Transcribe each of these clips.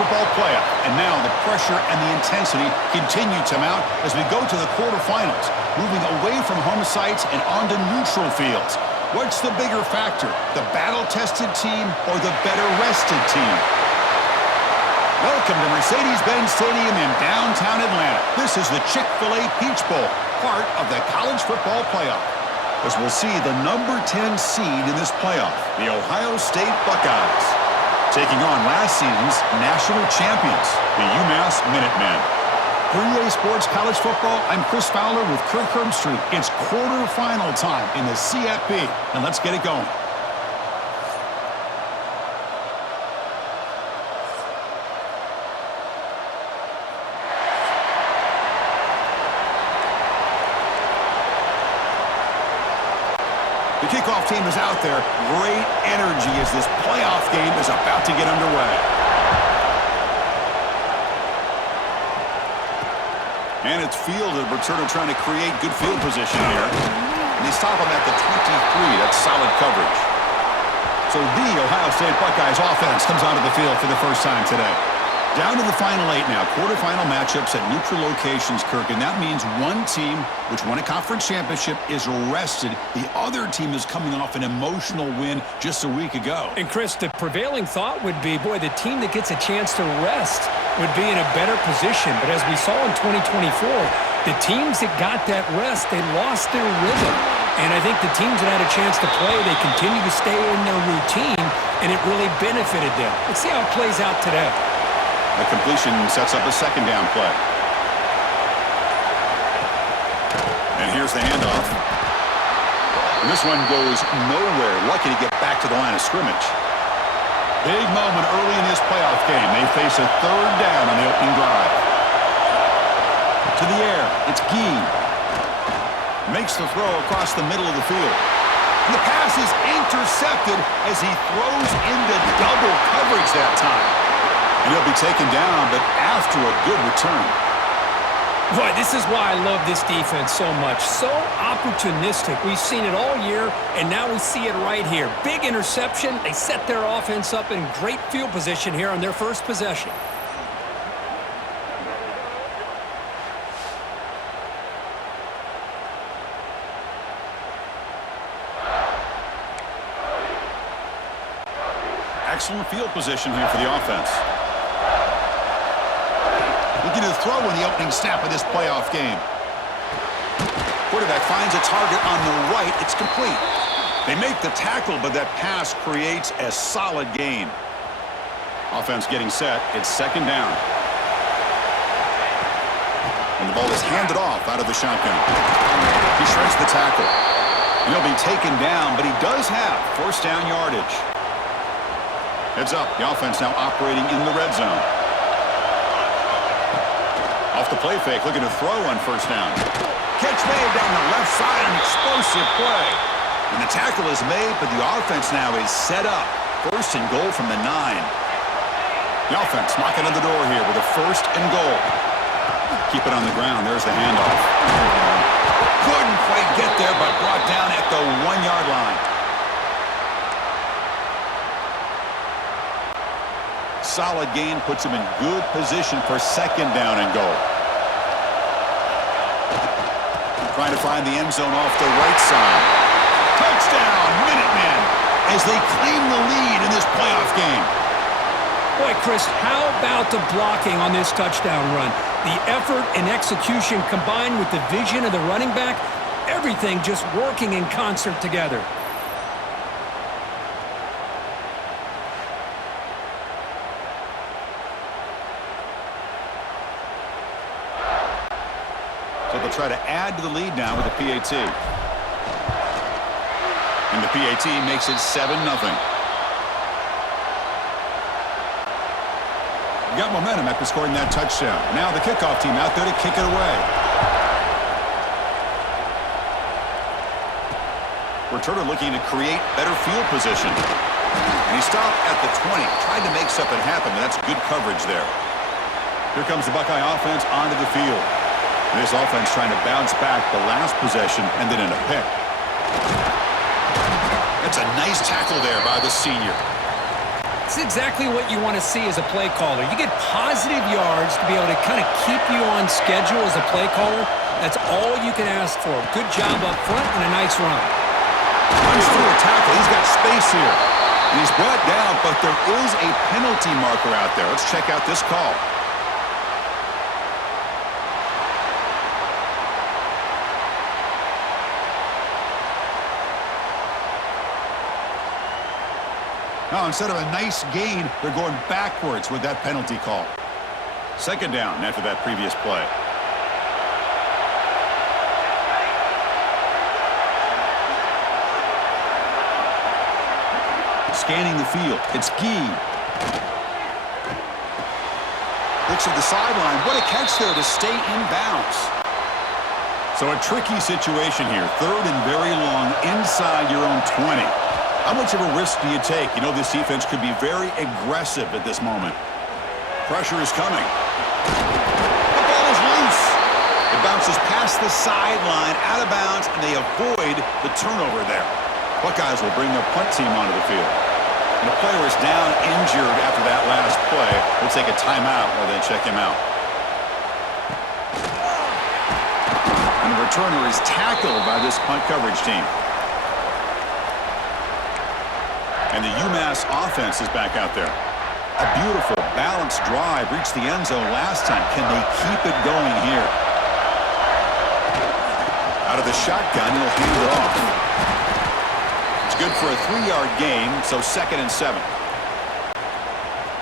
football playoff. And now the pressure and the intensity continue to mount as we go to the quarterfinals, moving away from home sites and onto neutral fields. What's the bigger factor, the battle-tested team or the better-rested team? Welcome to Mercedes-Benz Stadium in downtown Atlanta. This is the Chick-fil-A Peach Bowl, part of the college football playoff, as we'll see the number 10 seed in this playoff, the Ohio State Buckeyes, taking on last season's national champions, the UMass Minutemen. For EA Sports College Football, I'm Chris Fowler with Kirk Herbstreit. It's quarterfinal time in the CFP, and let's get it going. The kickoff team is out there. Great energy as this playoff game is about to get underway. And it's fielded. Returner trying to create good field position here. And they stop him at the 23. That's solid coverage. So the Ohio State Buckeyes offense comes onto the field for the first time today. Down to the final 8 now. Quarterfinal matchups at neutral locations, Kirk. And that means one team, which won a conference championship, is rested. The other team is coming off an emotional win just a week ago. And, Chris, the prevailing thought would be, boy, the team that gets a chance to rest would be in a better position. But as we saw in 2024, the teams that got that rest, they lost their rhythm. And I think the teams that had a chance to play, they continue to stay in their routine, and it really benefited them. Let's see how it plays out today. The completion sets up a second down play. And here's the handoff. And this one goes nowhere. Lucky to get back to the line of scrimmage. Big moment early in this playoff game. They face a third down on the opening drive. To the air. It's Gee. Makes the throw across the middle of the field. And the pass is intercepted as he throws into double coverage that time. And he'll be taken down, but after a good return. Boy, this is why I love this defense so much. So opportunistic. We've seen it all year, and now we see it right here. Big interception. They set their offense up in great field position here on their first possession. Excellent field position here for the offense. Looking to throw in the opening snap of this playoff game. Quarterback finds a target on the right. It's complete. They make the tackle, but that pass creates a solid gain. Offense getting set. It's second down. And the ball is handed off out of the shotgun. He shreds the tackle. And he'll be taken down, but he does have first down yardage. Heads up. The offense now operating in the red zone. Off the play fake, looking to throw on first down. Catch made down the left side, an explosive play. And the tackle is made, but the offense now is set up. First and goal from the 9. The offense knocking on the door here with a first and goal. Keep it on the ground. There's the handoff. Couldn't quite get there, but brought down at the 1-yard line. Solid gain puts him in good position for second down and goal. Trying to find the end zone off the right side. Touchdown, Minutemen, as they claim the lead in this playoff game. Boy, Chris, how about the blocking on this touchdown run? The effort and execution combined with the vision of the running back, everything just working in concert together. So they'll try to add to the lead now with the PAT. And the PAT makes it 7-0. Got momentum after scoring that touchdown. Now the kickoff team out there to kick it away. Returner looking to create better field position. And he stopped at the 20. Tried to make something happen, but that's good coverage there. Here comes the Buckeye offense onto the field. And this offense trying to bounce back the last possession and then in a pick. That's a nice tackle there by the senior. It's exactly what you want to see as a play caller. You get positive yards to be able to kind of keep you on schedule as a play caller. That's all you can ask for. Good job up front and a nice run. Runs through a tackle. He's got space here. And he's brought down, but there is a penalty marker out there. Let's check out this call. Now, instead of a nice gain, they're going backwards with that penalty call. Second down after that previous play. Scanning the field. It's Gee. Looks at the sideline. What a catch there to stay in bounds. So a tricky situation here. Third and very long inside your own 20. How much of a risk do you take? You know this defense could be very aggressive at this moment. Pressure is coming. The ball is loose. It bounces past the sideline, out of bounds, and they avoid the turnover there. Buckeyes will bring their punt team onto the field. And the player is down injured after that last play. We'll take a timeout while they check him out. And the returner is tackled by this punt coverage team. And the UMass offense is back out there. A beautiful, balanced drive. Reached the end zone last time. Can they keep it going here? Out of the shotgun, he'll hand it off. It's good for a 3-yard gain, so 2nd and 7.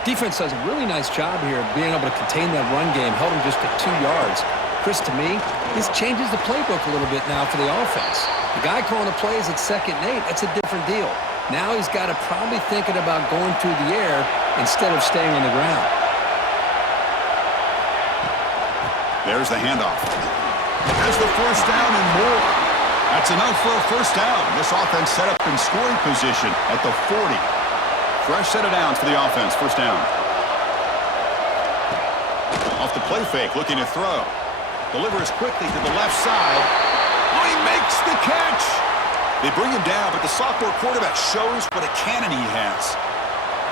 Defense does a really nice job here of being able to contain that run game. Held him just at 2 yards. Chris, to me, this changes the playbook a little bit now for the offense. The guy calling the plays at 2nd and 8, that's a different deal. Now he's got to probably thinking about going through the air instead of staying on the ground. There's the handoff. Has the first down and more. That's enough for a first down. This offense set up in scoring position at the 40. Fresh set of downs for the offense. First down. Off the play fake, looking to throw. Delivers quickly to the left side. Oh, he makes the catch. They bring him down, but the sophomore quarterback shows what a cannon he has.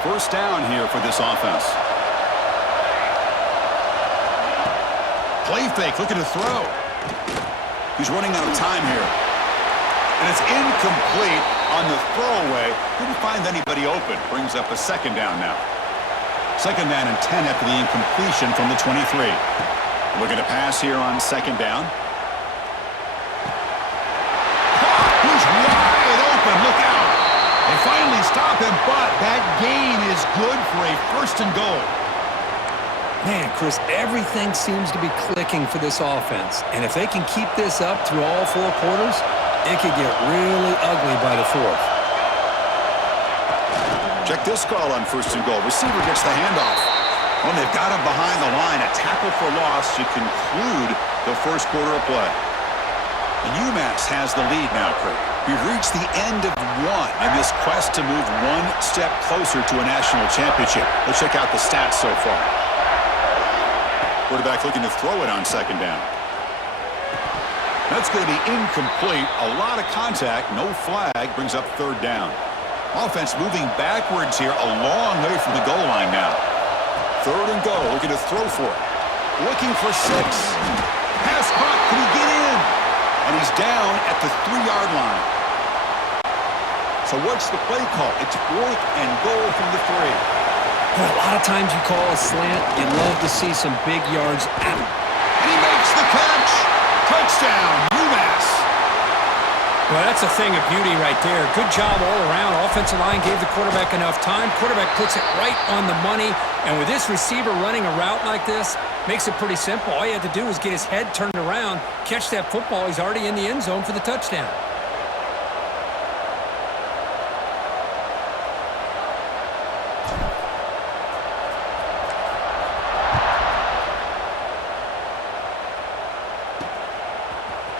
First down here for this offense. Play fake, looking to throw. He's running out of time here. And it's incomplete on the throwaway. Didn't find anybody open. Brings up a 2nd down now. 2nd down and 10 after the incompletion from the 23. Looking to pass here on 2nd down. He's wide open. Look out. They finally stop him, but that gain is good for a 1st and goal. Man, Chris, everything seems to be clicking for this offense. And if they can keep this up through all 4 quarters, it could get really ugly by the 4th. Check this call on 1st and goal. Receiver gets the handoff. When they've got him behind the line, a tackle for loss to conclude the 1st quarter of play. And UMass has the lead now, Craig. We've reached the end of 1 in this quest to move 1 step closer to a national championship. Let's check out the stats so far. Quarterback looking to throw it on 2nd down. That's going to be incomplete. A lot of contact, no flag, brings up 3rd down. Offense moving backwards here, a long way from the goal line now. 3rd and goal, looking to throw for it. Looking for 6. Pass caught, can he get in? And he's down at the 3-yard line. So what's the play call? It's 4th and goal from the 3. Well, a lot of times you call a slant, you love to see some big yards out. And he makes the catch. Touchdown, UMass. Well, that's a thing of beauty right there. Good job all around. Offensive line gave the quarterback enough time. Quarterback puts it right on the money. And with this receiver running a route like this, makes it pretty simple. All you had to do was get his head turned around, catch that football. He's already in the end zone for the touchdown.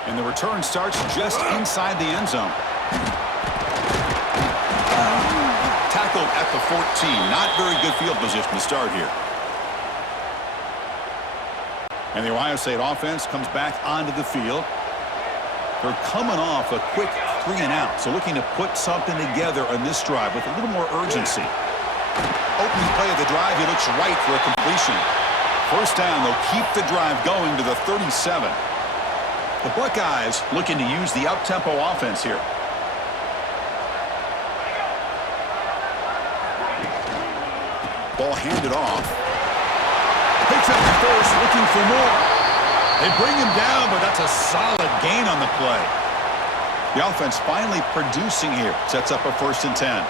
And the return starts just inside the end zone. Tackled at the 14. Not very good field position to start here. And the Ohio State offense comes back onto the field. They're coming off a quick 3 and out. So looking to put something together on this drive with a little more urgency. Opening play of the drive, he looks right for a completion. First down, they'll keep the drive going to the 37. The Buckeyes looking to use the up-tempo offense here. Ball handed off. Picks up the first, looking for more. They bring him down, but that's a solid gain on the play. The offense finally producing here. Sets up a 1st and 10.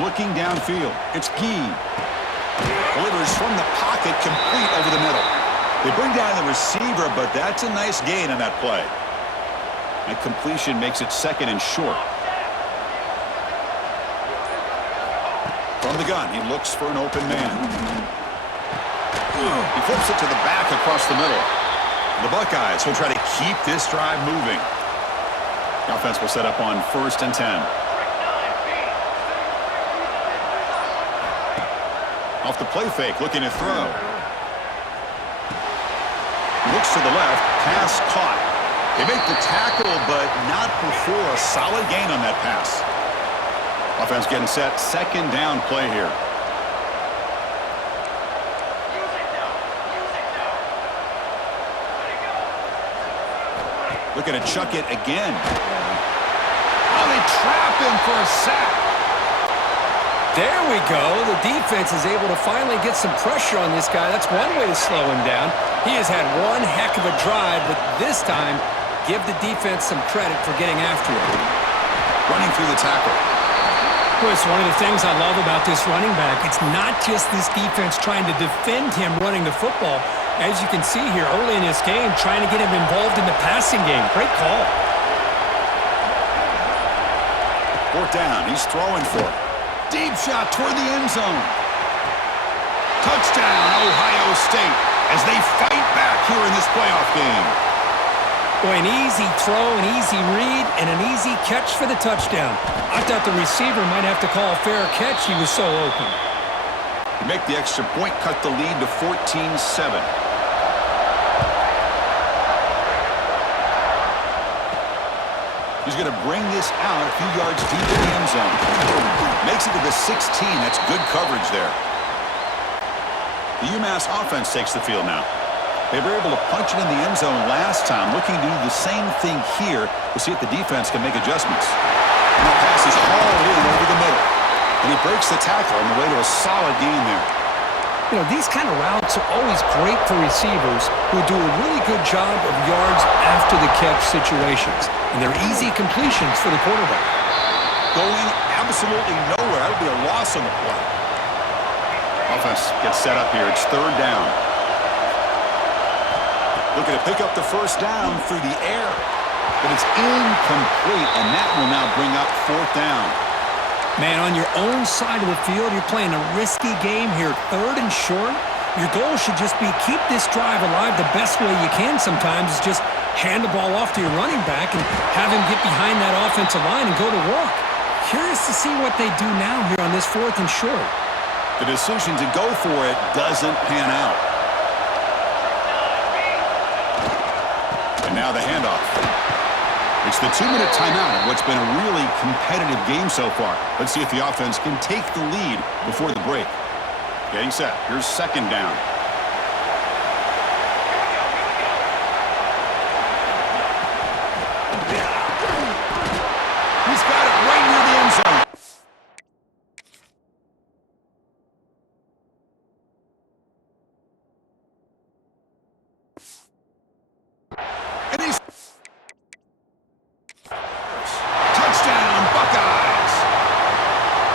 Looking downfield. It's Gee. Delivers from the pocket, complete over the middle. They bring down the receiver, but that's a nice gain on that play. And completion makes it 2nd and short. From the gun, he looks for an open man. He flips it to the back across the middle. The Buckeyes will try to keep this drive moving. The offense will set up on 1st and 10. Off the play fake, looking to throw. Looks to the left, pass caught. They make the tackle, but not before a solid gain on that pass. Offense getting set, 2nd down play here. Looking to chuck it again. Oh, they trap him for a sack. There we go. The defense is able to finally get some pressure on this guy. That's one way to slow him down. He has had one heck of a drive, but this time, give the defense some credit for getting after him. Running through the tackle. Well, it's one of the things I love about this running back. It's not just this defense trying to defend him running the football. As you can see here early in this game, trying to get him involved in the passing game. Great call. 4th down. He's throwing for it. Deep shot toward the end zone. Touchdown, Ohio State, as they fight back here in this playoff game. Boy, an easy throw, an easy read, and an easy catch for the touchdown. I thought the receiver might have to call a fair catch. He was so open. To make the extra point, cut the lead to 14-7. He's going to bring this out a few yards deep in the end zone. Makes it to the 16. That's good coverage there. The UMass offense takes the field now. They were able to punch it in the end zone last time, looking to do the same thing here to see if the defense can make adjustments. And the pass is hauled in over the middle. And he breaks the tackle on the way to a solid gain there. You know, these kind of routes are always great for receivers who do a really good job of yards after the catch situations. And they're easy completions for the quarterback. Going absolutely nowhere. That would be a loss on the play. Offense gets set up here. It's 3rd down. Looking to pick up the 1st down through the air. But it's incomplete, and that will now bring up 4th down. Man, on your own side of the field, you're playing a risky game here. 3rd and short. Your goal should just be keep this drive alive the best way you can sometimes is just hand the ball off to your running back and have him get behind that offensive line and go to work. Curious to see what they do now here on this 4th and short. The decision to go for it doesn't pan out. And now the handoff. It's the 2-minute timeout of what's been a really competitive game so far. Let's see if the offense can take the lead before the break. Getting set. Here's 2nd down. He's got it right near the end zone. And he's... Touchdown, Buckeyes!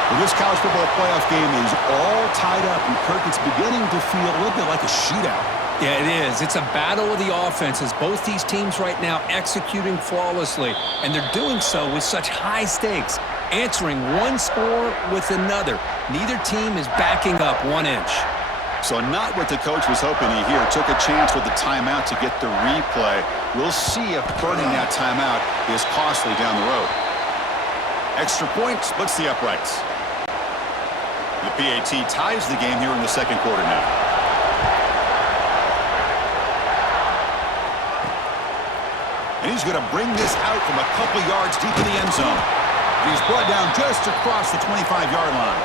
Well, this college football playoff game is all tied up, and Kirk, it's beginning to feel a little bit like a shootout. Yeah, it is. It's a battle of the offenses. Both these teams right now executing flawlessly, and they're doing so with such high stakes, answering one score with another. Neither team is backing up 1 inch. So not what the coach was hoping to hear. Took a chance with the timeout to get the replay. We'll see if burning that timeout is costly down the road. Extra point splits the uprights. The PAT ties the game here in the 2nd quarter now. And he's going to bring this out from a couple yards deep in the end zone. He's brought down just across the 25-yard line.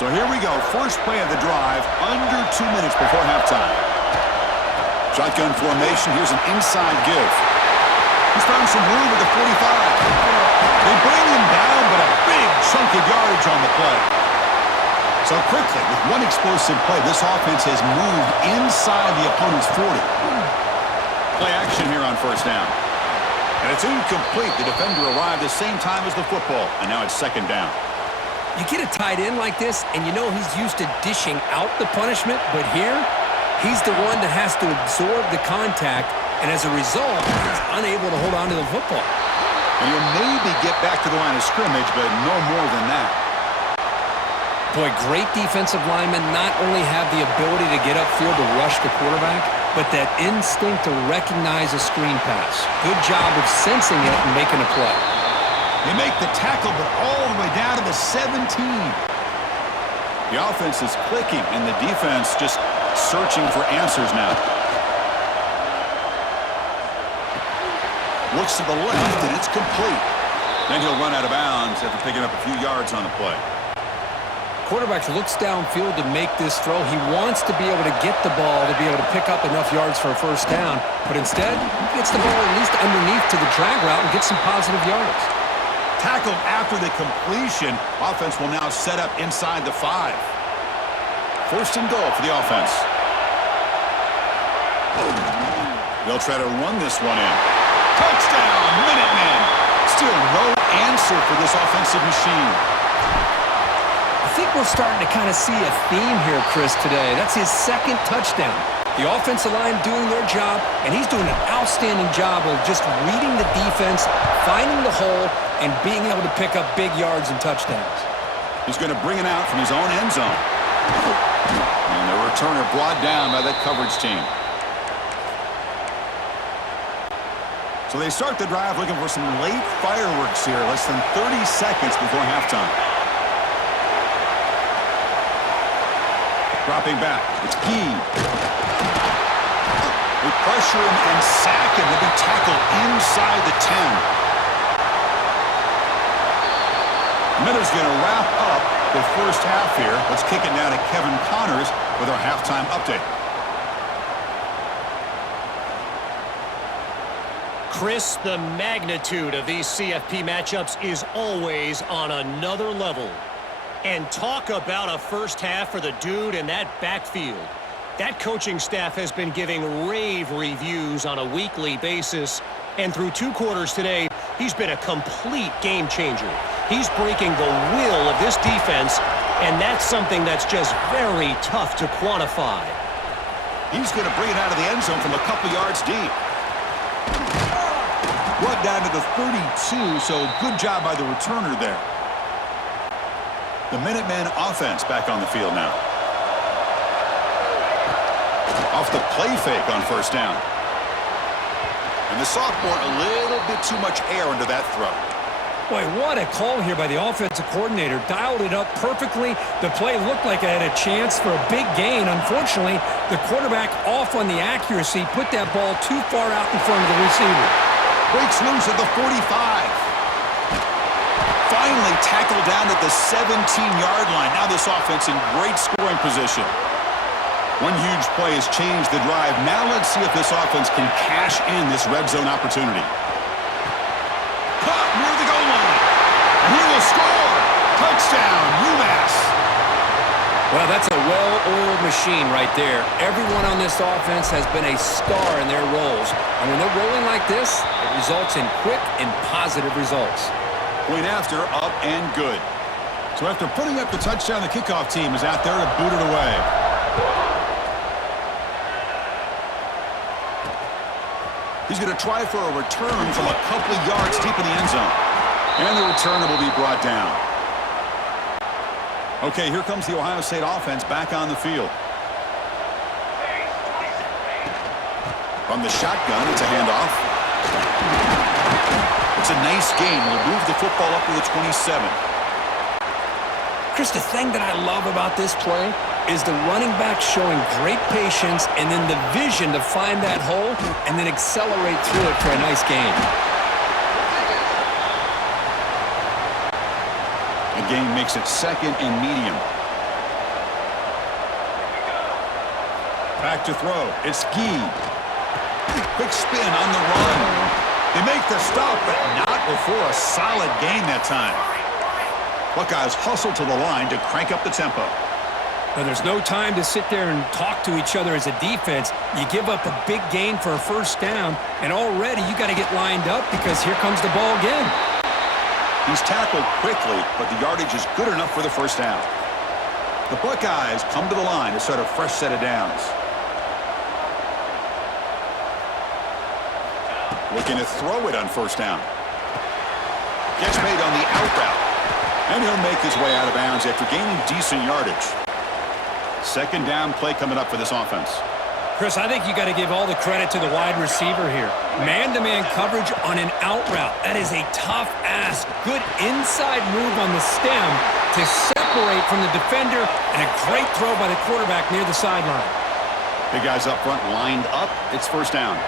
So here we go. First play of the drive, under 2 minutes before halftime. Shotgun formation. Here's an inside give. He's found some room at the 45. They bring him down, but a big chunk of yardage on the play. So quickly, with one explosive play, this offense has moved inside the opponent's 40. Play action here on first down. And it's incomplete. The defender arrived the same time as the football, and now it's second down. You get a tight end like this, and you know he's used to dishing out the punishment, but here, he's the one that has to absorb the contact, and as a result, he's unable to hold on to the football. And he'll maybe get back to the line of scrimmage, but no more than that. Boy, great defensive linemen not only have the ability to get upfield to rush the quarterback, but that instinct to recognize a screen pass. Good job of sensing it and making a play. They make the tackle, but all the way down to the 17. The offense is clicking, and the defense just searching for answers now. Looks to the left, and it's complete. Then he'll run out of bounds after picking up a few yards on the play. Quarterback looks downfield to make this throw. He wants to be able to get the ball to be able to pick up enough yards for a first down, but instead, he gets the ball at least underneath to the drag route and gets some positive yards. Tackled after the completion. Offense will now set up inside the 5. First and goal for the offense. They'll try to run this one in. Touchdown, Minutemen. Still no answer for this offensive machine. I think we're starting to kind of see a theme here, Chris, today. That's his second touchdown. The offensive line doing their job, and he's doing an outstanding job of just reading the defense, finding the hole, and being able to pick up big yards and touchdowns. He's going to bring it out from his own end zone. And the returner brought down by that coverage team. So they start the drive looking for some late fireworks here, less than 30 seconds before halftime. Dropping back. It's Gee. They pressure him and sack him. He'll be tackled inside the 10. Miller's going to wrap up the first half here. Let's kick it now to Kevin Connors with our halftime update. Chris, the magnitude of these CFP matchups is always on another level. And talk about a first half for the dude in that backfield. That coaching staff has been giving rave reviews on a weekly basis. And through 2 quarters today, he's been a complete game changer. He's breaking the will of this defense, and that's something that's just very tough to quantify. He's going to bring it out of the end zone from a couple yards deep. Brought down to the 32, so good job by the returner there. The Minutemen offense back on the field now. Off the play fake on first down. And the sophomore a little bit too much air under that throw. Boy, what a call here by the offensive coordinator. Dialed it up perfectly. The play looked like it had a chance for a big gain. Unfortunately, the quarterback off on the accuracy, put that ball too far out in front of the receiver. Breaks loose at the 45. Finally tackled down at the 17-yard line. Now this offense in great scoring position. One huge play has changed the drive. Now let's see if this offense can cash in this red zone opportunity. Caught near the goal line. And he will score. Touchdown, UMass. Well, that's a well-oiled machine right there. Everyone on this offense has been a star in their roles. And when they're rolling like this, it results in quick and positive results. Point after, up and good. So after putting up the touchdown, the kickoff team is out there to boot it away. He's going to try for a return from a couple of yards deep in the end zone. And the returner will be brought down. Okay, here comes the Ohio State offense back on the field. From the shotgun, it's a handoff. It's a nice gain. We'll move the football up to the 27. Chris, the thing that I love about this play is the running back showing great patience and then the vision to find that hole and then accelerate through it for a nice gain. A gain makes it second and medium. Back to throw. It's Gee. Quick spin on the run. They make the stop, but not before a solid gain that time. Buckeyes hustle to the line to crank up the tempo. Now, there's no time to sit there and talk to each other as a defense. You give up a big gain for a first down, and already you got to get lined up because here comes the ball again. He's tackled quickly, but the yardage is good enough for the first down. The Buckeyes come to the line to start a fresh set of downs. Looking to throw it on first down. Gets made on the out route. And he'll make his way out of bounds after gaining decent yardage. Second down play coming up for this offense. Chris, I think you got to give all the credit to the wide receiver here. Man-to-man coverage on an out route. That is a tough ask. Good inside move on the stem to separate from the defender, and a great throw by the quarterback near the sideline. Big guys up front lined up. It's first down.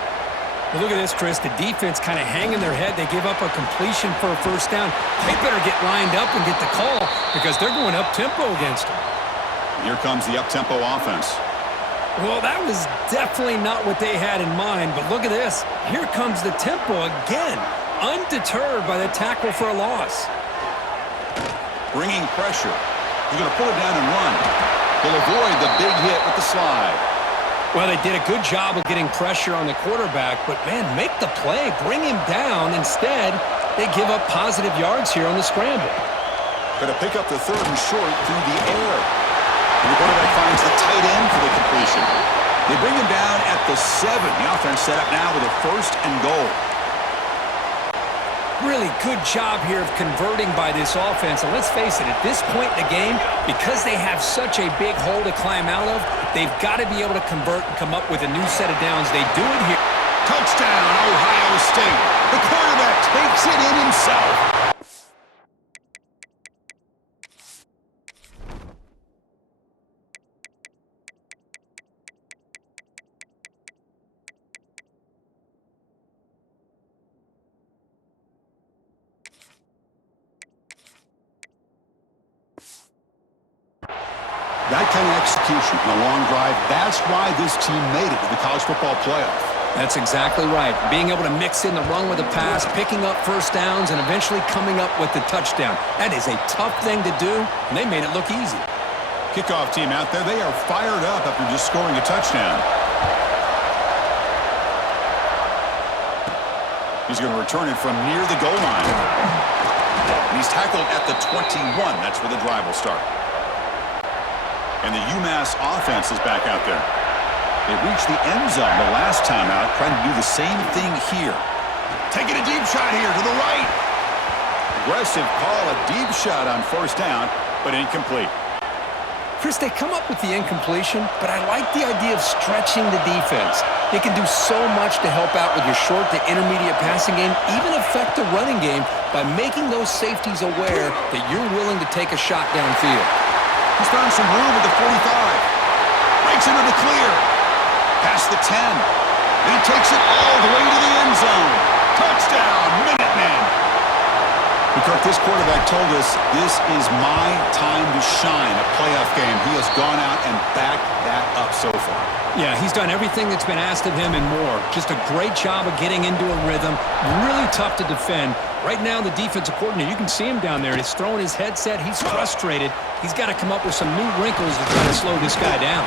Well, look at this, Chris. The defense kind of hanging their head. They give up a completion for a first down. They better get lined up and get the call because they're going up-tempo against them. Here comes the up-tempo offense. Well, that was definitely not what they had in mind, but look at this. Here comes the tempo again, undeterred by the tackle for a loss. Bringing pressure. He's going to pull it down and run. He'll avoid the big hit with the slide. Well, they did a good job of getting pressure on the quarterback, but, man, make the play. Bring him down. Instead, they give up positive yards here on the scramble. Going to pick up the third and short through the air. And the quarterback finds the tight end for the completion. They bring him down at the 7. The offense set up now with a first and goal. Really good job here of converting by this offense. And let's face it, at this point in the game, because they have such a big hole to climb out of, they've got to be able to convert and come up with a new set of downs. They do it here. Touchdown, Ohio State. The quarterback takes it in himself. That kind of execution in a long drive, that's why this team made it to the college football playoff. That's exactly right. Being able to mix in the run with the pass, picking up first downs, and eventually coming up with the touchdown. That is a tough thing to do, and they made it look easy. Kickoff team out there, they are fired up after just scoring a touchdown. He's going to return it from near the goal line. And he's tackled at the 21. That's where the drive will start. And the UMass offense is back out there. They reached the end zone the last time out, trying to do the same thing here. Taking a deep shot here to the right. Aggressive call, a deep shot on first down, but incomplete. Chris, they come up with the incompletion, but I like the idea of stretching the defense. They can do so much to help out with your short to intermediate passing game, even affect the running game by making those safeties aware that you're willing to take a shot downfield. He's found some room at the 45. Breaks into the clear. Past the 10. And he takes it all the way to the end zone. Touchdown, Minutemen. Because this quarterback told us this is my time to shine, a playoff game. He has gone out and backed that up so far. Yeah, he's done everything that's been asked of him and more. Just a great job of getting into a rhythm. Really tough to defend. Right now, the defensive coordinator, you can see him down there. He's throwing his headset. He's frustrated. He's got to come up with some new wrinkles to try to slow this guy down.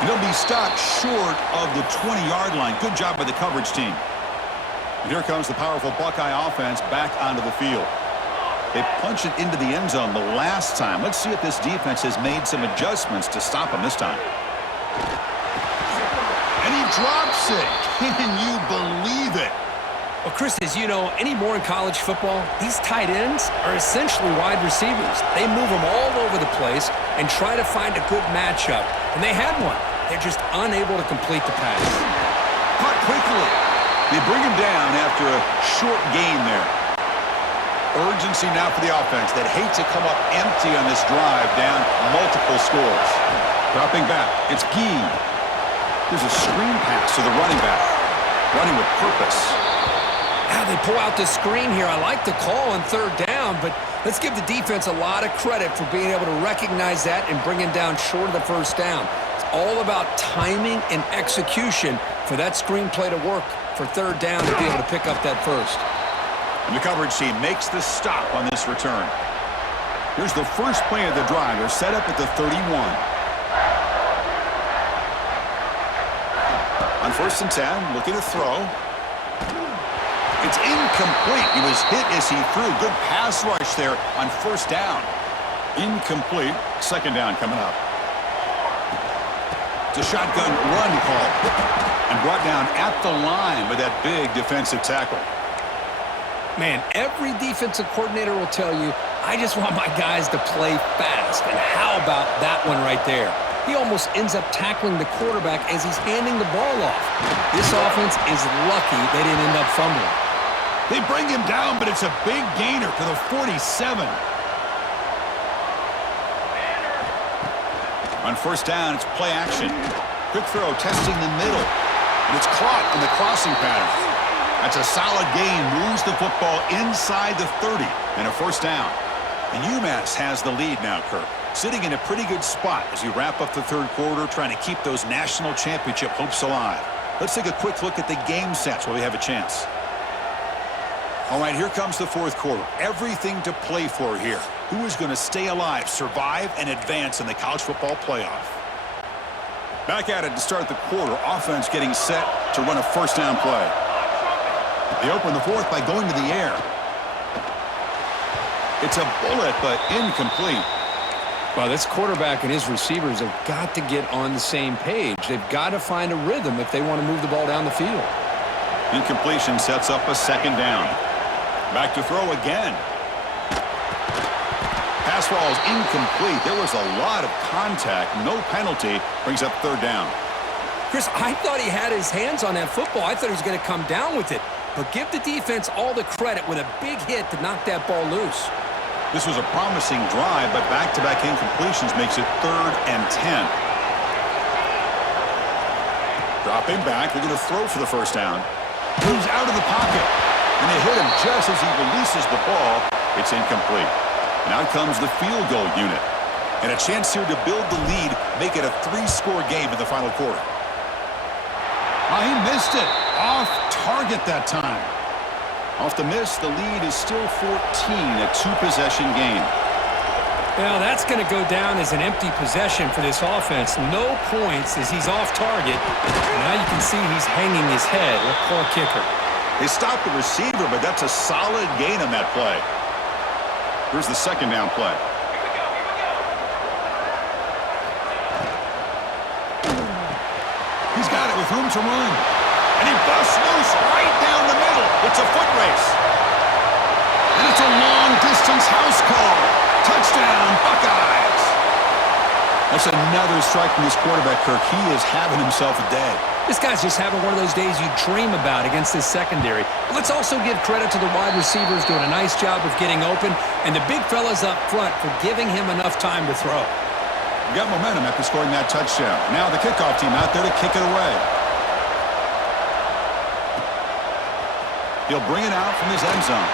And he'll be stopped short of the 20-yard line. Good job by the coverage team. And here comes the powerful Buckeye offense back onto the field. They punched it into the end zone the last time. Let's see if this defense has made some adjustments to stop him this time. And he drops it. Can you believe it? Well, Chris, as you know, anymore in college football, these tight ends are essentially wide receivers. They move them all over the place and try to find a good matchup. And they had one. They're just unable to complete the pass. Caught quickly. They bring him down after a short gain there. Urgency now for the offense that hate to come up empty on this drive, down multiple scores. Dropping back, it's Gee. There's a screen pass to the running back. Running with purpose. Now they pull out the screen here. I like the call on third down. down, but let's give the defense a lot of credit for being able to recognize that and bring him down short of the first down. It's all about timing and execution for that screenplay to work for third down to be able to pick up that first. And the coverage team makes the stop on this return. Here's the first play of the drive. They're set up at the 31. On 1st and 10, looking to throw. It's incomplete. He was hit as he threw. Good pass rush there on 1st down. Incomplete. 2nd down coming up. It's a shotgun run call. And brought down at the line with that big defensive tackle. Man, every defensive coordinator will tell you, I just want my guys to play fast. And how about that one right there? He almost ends up tackling the quarterback as he's handing the ball off. This offense is lucky they didn't end up fumbling. They bring him down, but it's a big gainer to the 47. On 1st down, it's play action. Quick throw, testing the middle. And it's caught on the crossing pattern. That's a solid gain. Moves the football inside the 30. And a 1st down. And UMass has the lead now, Kirk. Sitting in a pretty good spot as we wrap up the 3rd quarter, trying to keep those national championship hopes alive. Let's take a quick look at the game sets while we have a chance. All right, here comes the 4th quarter. Everything to play for here. Who is going to stay alive, survive, and advance in the college football playoff? Back at it to start the quarter. Offense getting set to run a 1st down play. They open the 4th by going to the air. It's a bullet, but incomplete. Well, this quarterback and his receivers have got to get on the same page. They've got to find a rhythm if they want to move the ball down the field. Incompletion sets up a 2nd down. Back to throw again. Pass ball is incomplete. There was a lot of contact. No penalty. Brings up 3rd down. Chris, I thought he had his hands on that football. I thought he was going to come down with it. But give the defense all the credit with a big hit to knock that ball loose. This was a promising drive, but back-to-back incompletions makes it 3rd and 10. Dropping back, looking to throw for the 1st down. Moves out of the pocket, and they hit him just as he releases the ball. It's incomplete. And out comes the field goal unit. And a chance here to build the lead, make it a 3-score game in the final quarter. Oh, he missed it. Off target that time. Off the miss, the lead is still 14, a 2-possession game. Well, that's going to go down as an empty possession for this offense. No points as he's off target. And now you can see he's hanging his head. What poor kicker. They stopped the receiver, but that's a solid gain on that play. Here's the 2nd down play. He's got it with room to run. And he busts loose right down the middle. It's a foot race. And it's a long-distance house call. Touchdown, Buckeyes. That's another strike from this quarterback, Kirk. He is having himself a day. This guy's just having one of those days you dream about against this secondary. But let's also give credit to the wide receivers doing a nice job of getting open, and the big fellas up front for giving him enough time to throw. We got momentum after scoring that touchdown. Now the kickoff team out there to kick it away. He'll bring it out from his end zone.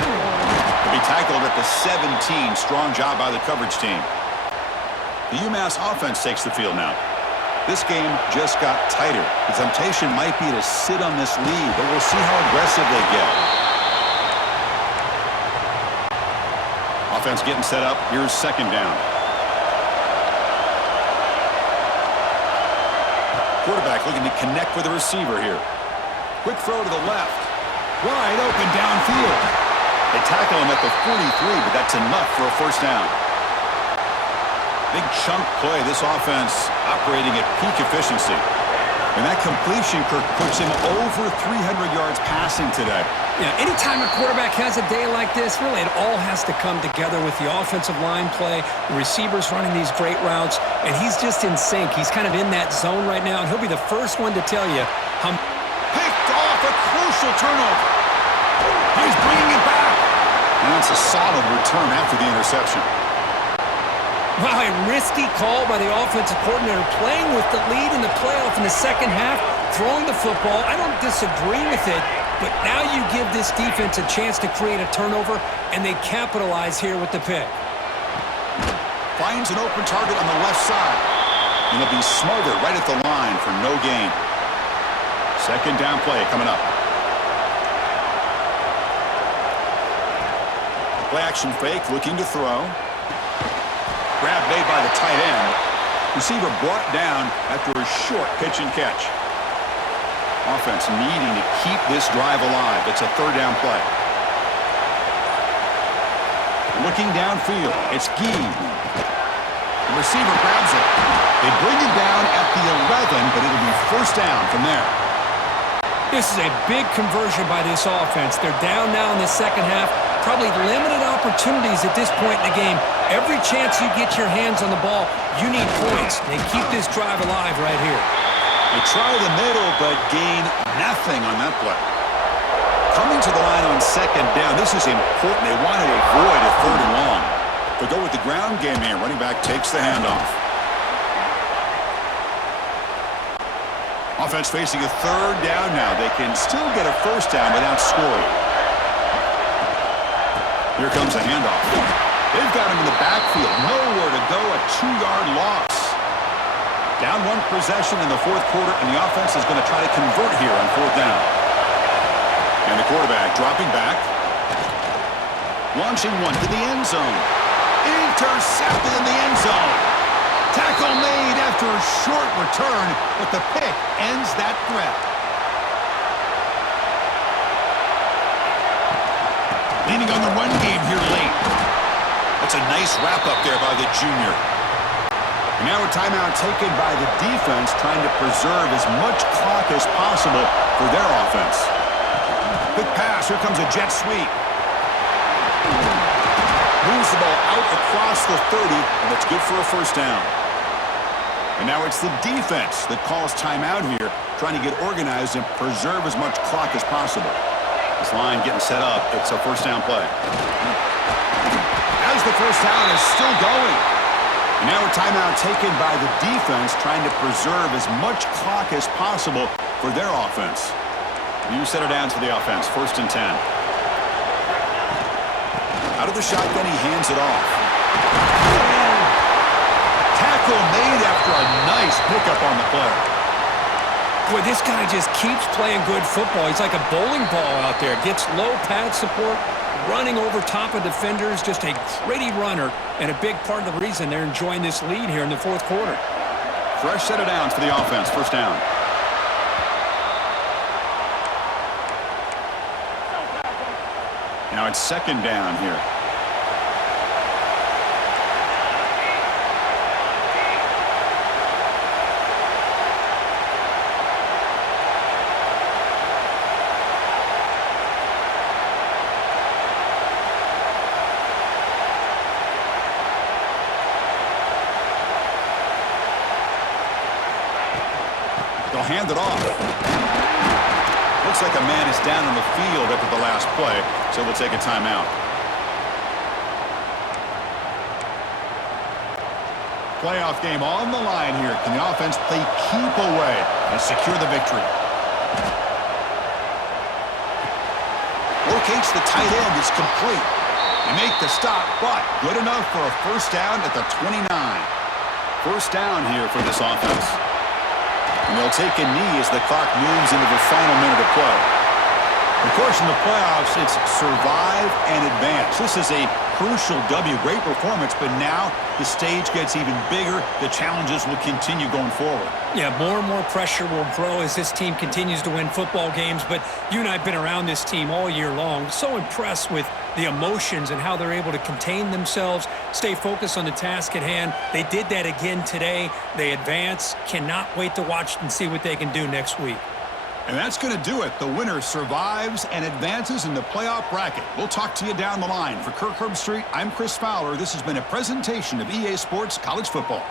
He'll be tackled at the 17. Strong job by the coverage team. The UMass offense takes the field now. This game just got tighter. The temptation might be to sit on this lead, but we'll see how aggressive they get. Offense getting set up. Here's 2nd down. Quarterback looking to connect with the receiver here. Quick throw to the left. Wide open downfield. They tackle him at the 43, but that's enough for a 1st down. Big chunk play. This offense operating at peak efficiency. And that completion, Kirk, puts him over 300 yards passing today. Yeah, anytime a quarterback has a day like this, really it all has to come together with the offensive line play, the receivers running these great routes, and he's just in sync. He's kind of in that zone right now, and he'll be the first one to tell you how... Picked off a crucial turnover. He's bringing it back. And it's a solid return after the interception. Wow, a risky call by the offensive coordinator, playing with the lead in the playoff in the second half, throwing the football. I don't disagree with it, But now you give this defense a chance to create a turnover, and they capitalize here with the pick. Finds an open target on the left side. And he'll be smothered right at the line for no gain. Second down play coming up. Play action fake, looking to throw. Grab made by the tight end. Receiver brought down after a short pitch and catch. Offense needing to keep this drive alive. It's a third down play. Looking downfield, it's Gee. The receiver grabs it. They bring him down at the 11, but it'll be first down from there. This is a big conversion by this offense. They're down now in the second half. Probably limited opportunities at this point in the game. Every chance you get your hands on the ball, you need points. They keep this drive alive right here. They try the middle, but gain nothing on that play. Coming to the line on second down, this is important. They want to avoid a third and long. They go with the ground game here. Running back takes the handoff. Offense facing a third down now. They can still get a first down without scoring. Here comes a handoff. They've got him in the backfield. Nowhere to go. A 2-yard loss. Down one possession in the fourth quarter, and the offense is going to try to convert here on fourth down. And the quarterback dropping back. Launching one to the end zone. Intercepted in the end zone. Tackle made after a short return, but the pick ends that threat. Leaning on the run game here late. That's a nice wrap-up there by the junior. And now a timeout taken by the defense, trying to preserve as much clock as possible for their offense. Quick pass. Here comes a jet sweep. Moves the ball out across the 30, and that's good for a first down. And now it's the defense that calls timeout here, trying to get organized and preserve as much clock as possible. This line getting set up. It's a first down play. As the first down is still going. And now a timeout taken by the defense, trying to preserve as much clock as possible for their offense. You set her down to the offense. First and 10. Out of the shotgun, he hands it off. Tackle made after a nice pickup on the play. Boy, this guy just keeps playing good football. He's like a bowling ball out there. Gets low pad support, running over top of defenders. Just a gritty runner, and a big part of the reason they're enjoying this lead here in the fourth quarter. Fresh set of downs for the offense. First down. Now it's second down here. They'll hand it off. Looks like a man is down on the field after the last play, so we'll take a timeout. Playoff game on the line here. Can the offense play keep away and secure the victory? Locates the tight end. It's complete. They make the stop, but good enough for a first down at the 29. First down here for this offense. And they'll take a knee as the clock moves into the final minute of play. Of course, in the playoffs, it's survive and advance. This is a crucial W. Great performance, but now the stage gets even bigger. The challenges will continue going forward. Yeah, more and more pressure will grow as this team continues to win football games, but you and I have been around this team all year long. So impressed with the emotions and how they're able to contain themselves, stay focused on the task at hand. They did that again today. They advance. Cannot wait to watch and see what they can do next week. And that's going to do it. The winner survives and advances in the playoff bracket. We'll talk to you down the line. For Kirk Herbstreit, I'm Chris Fowler. This has been a presentation of EA Sports College Football.